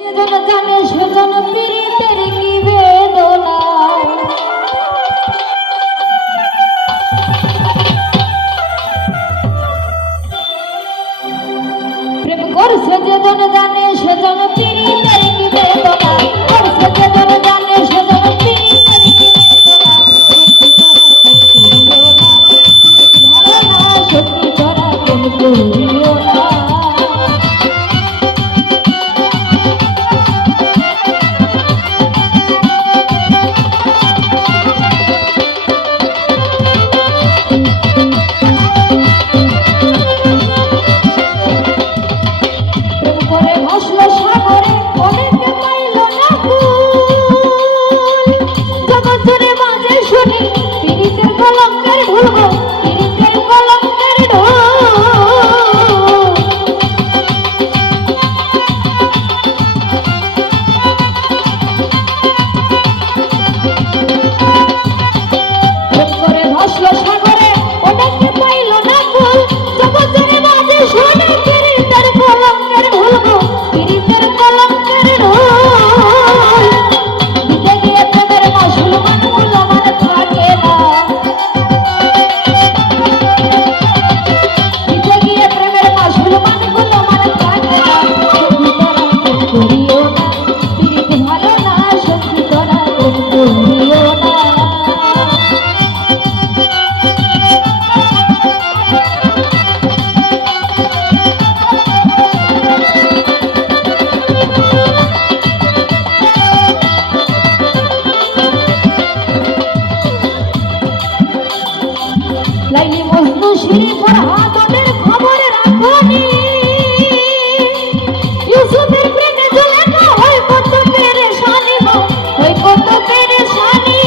যেজন জানে সেজন পীড়িতের কি বেদনা, প্রেম করছে যেজন জানে সেজন পীড়িতের কি বেদনা, করছে যেজন জানে সেজন পীড়িতের কি বেদনা। ভালো না সত্যি করা প্রেম করিও না। লাইলি মজনু শিরি ফরহাদ ওদের খবর রাখনি, ইউসুফের প্রেমে জুলেখা হয় কত পেরেশানি গো, হয় কত পেরেশানি।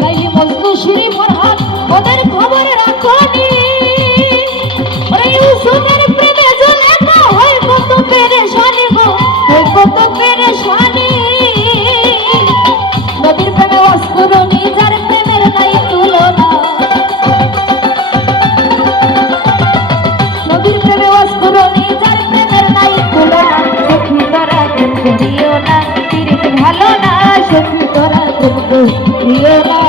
লাইলি মজনু শিরি ফরহাদ ওদের খবর রাখনি, ইউসুফের প্রেমে জুলেখা হয় কত পেরেশানি গো, হয় কত পেরেশানি। নবীর প্রেমে অস্কুরনি যার প্রেমের নাই তুলনা, নবীর প্রেমে অস্কুরনি যার প্রেমের নাই তুলনা। সখী তোরা প্রেম করিও না, পীড়িত ভালো না, সখী তোরা প্রেম করিও না।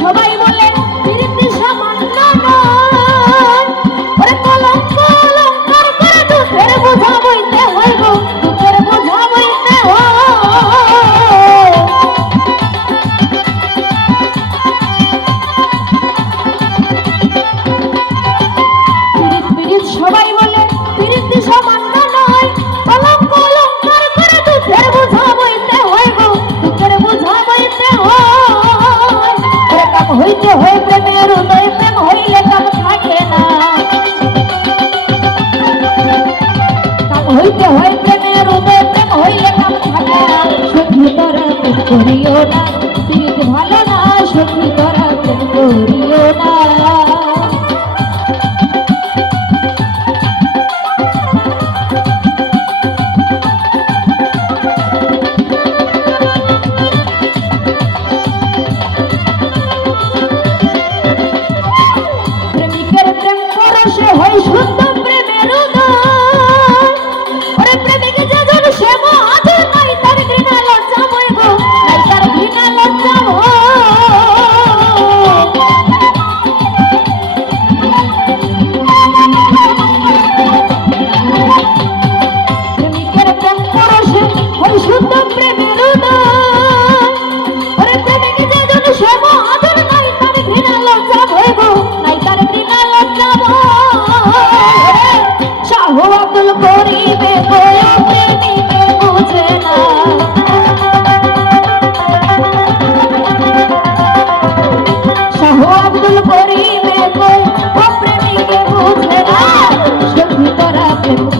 সবাই বলে পীড়িত সামান্য নয়, ওরে কলঙ্ক অলঙ্কার করে দুঃখের বোঝা বইতে হয় গো, দুঃখের বোঝা বইতে হয়। পীড়িত সবাই বলে পীড়িত সামান্য নয়, কলঙ্ক অলঙ্কার করে দুঃখের বোঝা বইতে হয় গো, দুঃখের বোঝা বইতে হয়। হইতে হয় প্রেমের উদয়, প্রেম হইলে কাম থাকে না, কাম হইতে হয় প্রেমের উদয়, প্রেম হইলে কাম থাকে না। সখী তোরা প্রেম করিও না, পীড়িত ভালো না, সখী তোরা প্রেম করিও না।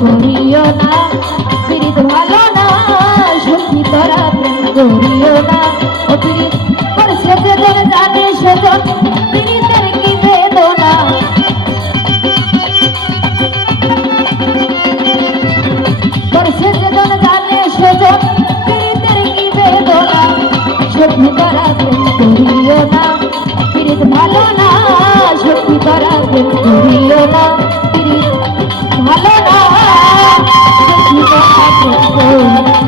করিও না, পীড়িত ভালো না, সখী তোরা প্রেম করিও না ও পিরিত করছে যেজন জানে সেজন পিরিতের কি বেদনা করছে যেজন জানে সেজন পিরিতের কি বেদনা সত্যি করা প্রেম করিও না পিরিত ভালো না সত্যি করা প্রেম করিও না পিরিত ভালো না সত্যি করা প্রেম করিও না